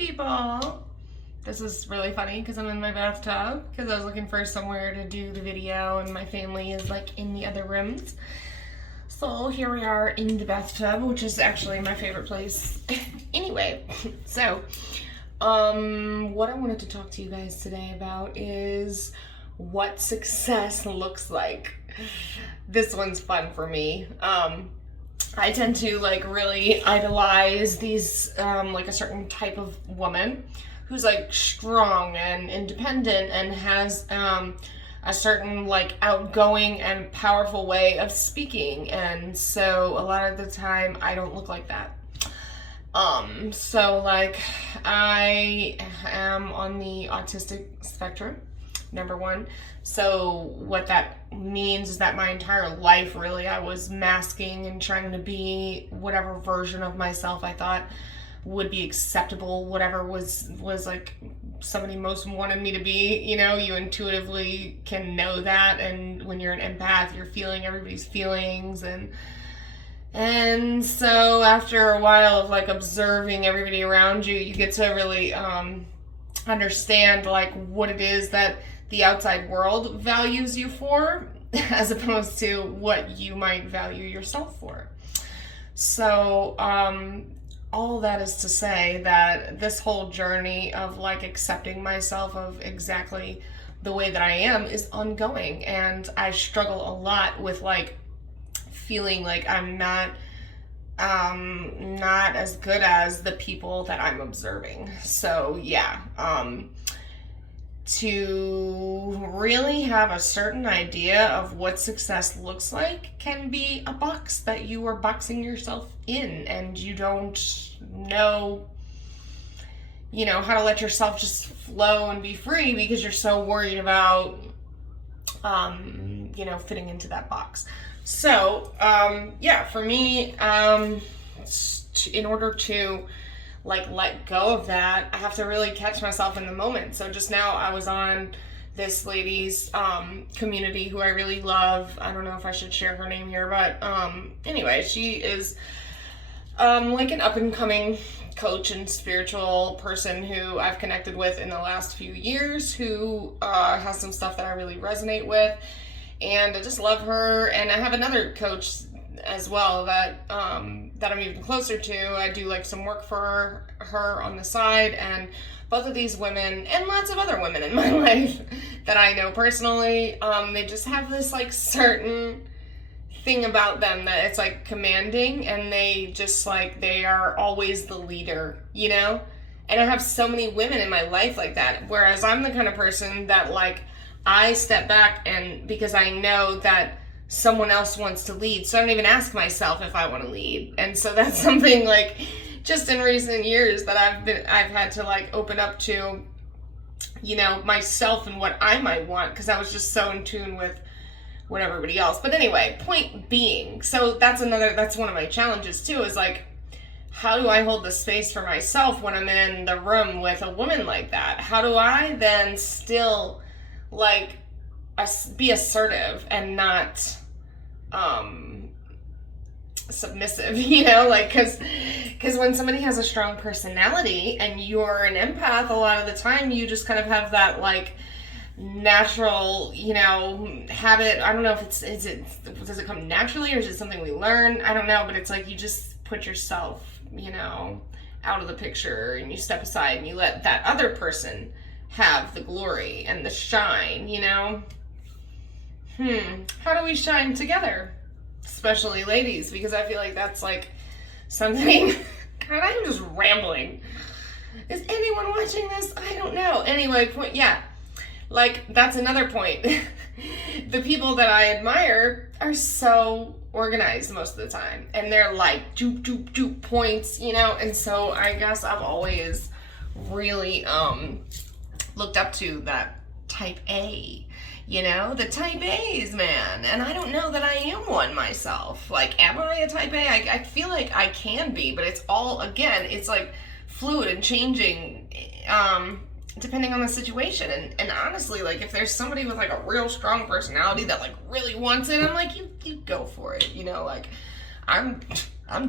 people. This is really funny because I'm in my bathtub because I was looking for somewhere to do the video and my family is like in the other rooms. So here we are in the bathtub, which is actually my favorite place. Anyway, so what I wanted to talk to you guys today about is what success looks like. This one's fun for me. I tend to like really idolize these like a certain type of woman who's like strong and independent and has a certain like outgoing and powerful way of speaking, and so a lot of the time I don't look like that. So like I am on the autistic spectrum, number one. So what that means is that my entire life really I was masking and trying to be whatever version of myself I thought would be acceptable, whatever was like somebody most wanted me to be. You know, you intuitively can know that, and when you're an empath, you're feeling everybody's feelings, and so after a while of like observing everybody around you, you get to really understand like what it is that the outside world values you for as opposed to what you might value yourself for. So all that is to say that this whole journey of like accepting myself of exactly the way that I am is ongoing, and I struggle a lot with like feeling like I'm not as good as the people that I'm observing. So yeah, to really have a certain idea of what success looks like can be a box that you are boxing yourself in, and you don't know, you know, how to let yourself just flow and be free because you're so worried about, you know, fitting into that box. So, yeah, for me, in order to like let go of that, I have to really catch myself in the moment. So just now I was on this lady's community who I really love. I don't know if I should share her name here, but anyway, she is like an up and coming coach and spiritual person who I've connected with in the last few years, who has some stuff that I really resonate with, and I just love her. And I have another coach as well that that I'm even closer to. I do like some work for her on the side, and both of these women and lots of other women in my life that I know personally, they just have this like certain thing about them that it's like commanding, and they just like, they are always the leader, you know? And I have so many women in my life like that, whereas I'm the kind of person that like I step back, and because I know that someone else wants to lead, so I don't even ask myself if I want to lead. And so that's something like just in recent years that I've had to like open up to, you know, myself and what I might want, because I was just so in tune with what everybody else. But anyway, point being, so that's one of my challenges too, is like, how do I hold the space for myself when I'm in the room with a woman like that? How do I then still like be assertive and not submissive, you know, like, because when somebody has a strong personality and you're an empath, a lot of the time you just kind of have that like natural, you know, habit. I don't know if does it come naturally or is it something we learn? I don't know, but it's like you just put yourself, you know, out of the picture, and you step aside and you let that other person have the glory and the shine, you know? How do we shine together? Especially ladies, because I feel like that's like something. God, I'm just rambling. Is anyone watching this? I don't know. Anyway, yeah. Like, that's another point. The people that I admire are so organized most of the time, and they're like doop points, you know? And so I guess I've always really looked up to that type A. You know, the type A's, man. And I don't know that I am one myself. Like, am I a type A? I feel like I can be, but it's all, again, it's like fluid and changing depending on the situation. And honestly, like, if there's somebody with like a real strong personality that like really wants it, I'm like, you go for it. You know, like, I'm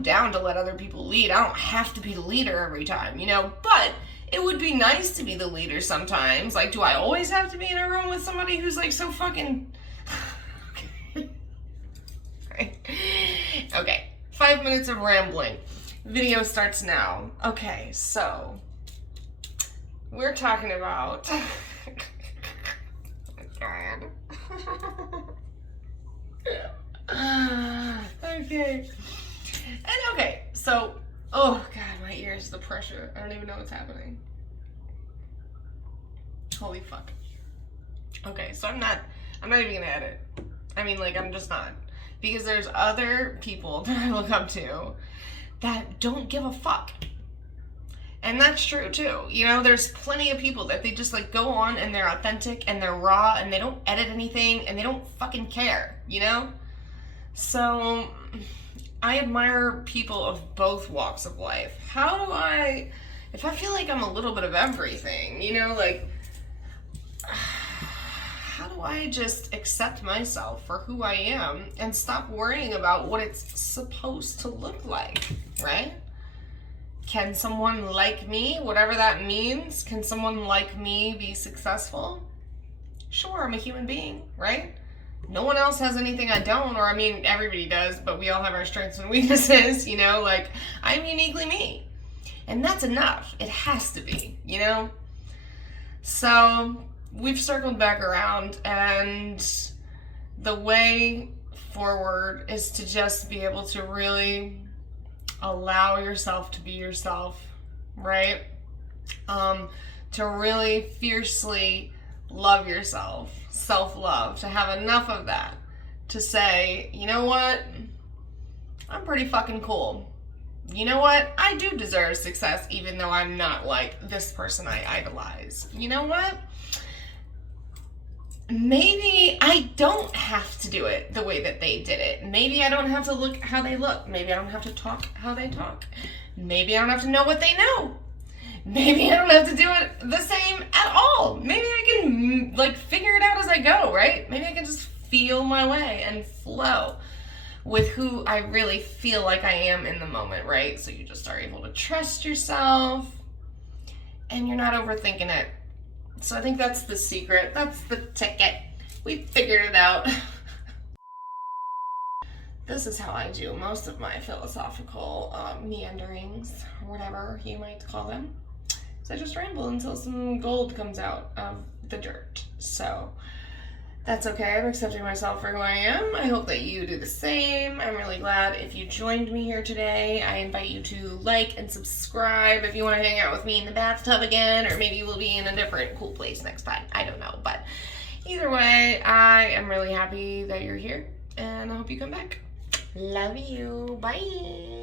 down to let other people lead. I don't have to be the leader every time, you know, but it would be nice to be the leader sometimes. Like, do I always have to be in a room with somebody who's like so fucking... Okay. Right. Okay, 5 minutes of rambling. Video starts now. Okay, so we're talking about... God. Okay. And okay, so, oh God, my ears, the pressure. I don't even know what's happening. Holy fuck. Okay, so I'm not even gonna edit. I mean, like, I'm just not. Because there's other people that I look up to that don't give a fuck. And that's true too. You know, there's plenty of people that they just like go on and they're authentic and they're raw and they don't edit anything and they don't fucking care, you know? So I admire people of both walks of life. How do I, if I feel like I'm a little bit of everything, you know, like, how do I just accept myself for who I am and stop worrying about what it's supposed to look like, right? Can someone like me, whatever that means, can someone like me be successful? Sure, I'm a human being, right? No one else has anything I don't, or I mean, everybody does, but we all have our strengths and weaknesses, you know, like, I'm uniquely me. And that's enough. It has to be, you know? So, we've circled back around, and the way forward is to just be able to really allow yourself to be yourself, right? To really fiercely love yourself, self-love, to have enough of that, to say, you know what? I'm pretty fucking cool. You know what? I do deserve success even though I'm not like this person I idolize. You know what? Maybe I don't have to do it the way that they did it. Maybe I don't have to look how they look. Maybe I don't have to talk how they talk. Maybe I don't have to know what they know. Maybe I don't have to do it the same at all. Maybe I can like figure it out as I go, right? Maybe I can just feel my way and flow with who I really feel like I am in the moment, right? So you just are able to trust yourself and you're not overthinking it. So I think that's the secret. That's the ticket. We figured it out. This is how I do most of my philosophical meanderings, or whatever you might call them. So I just ramble until some gold comes out of the dirt. So that's okay. I'm accepting myself for who I am. I hope that you do the same. I'm really glad if you joined me here today. I invite you to like and subscribe if you want to hang out with me in the bathtub again, or maybe we'll be in a different cool place next time. I don't know. But either way, I am really happy that you're here, and I hope you come back. Love you. Bye.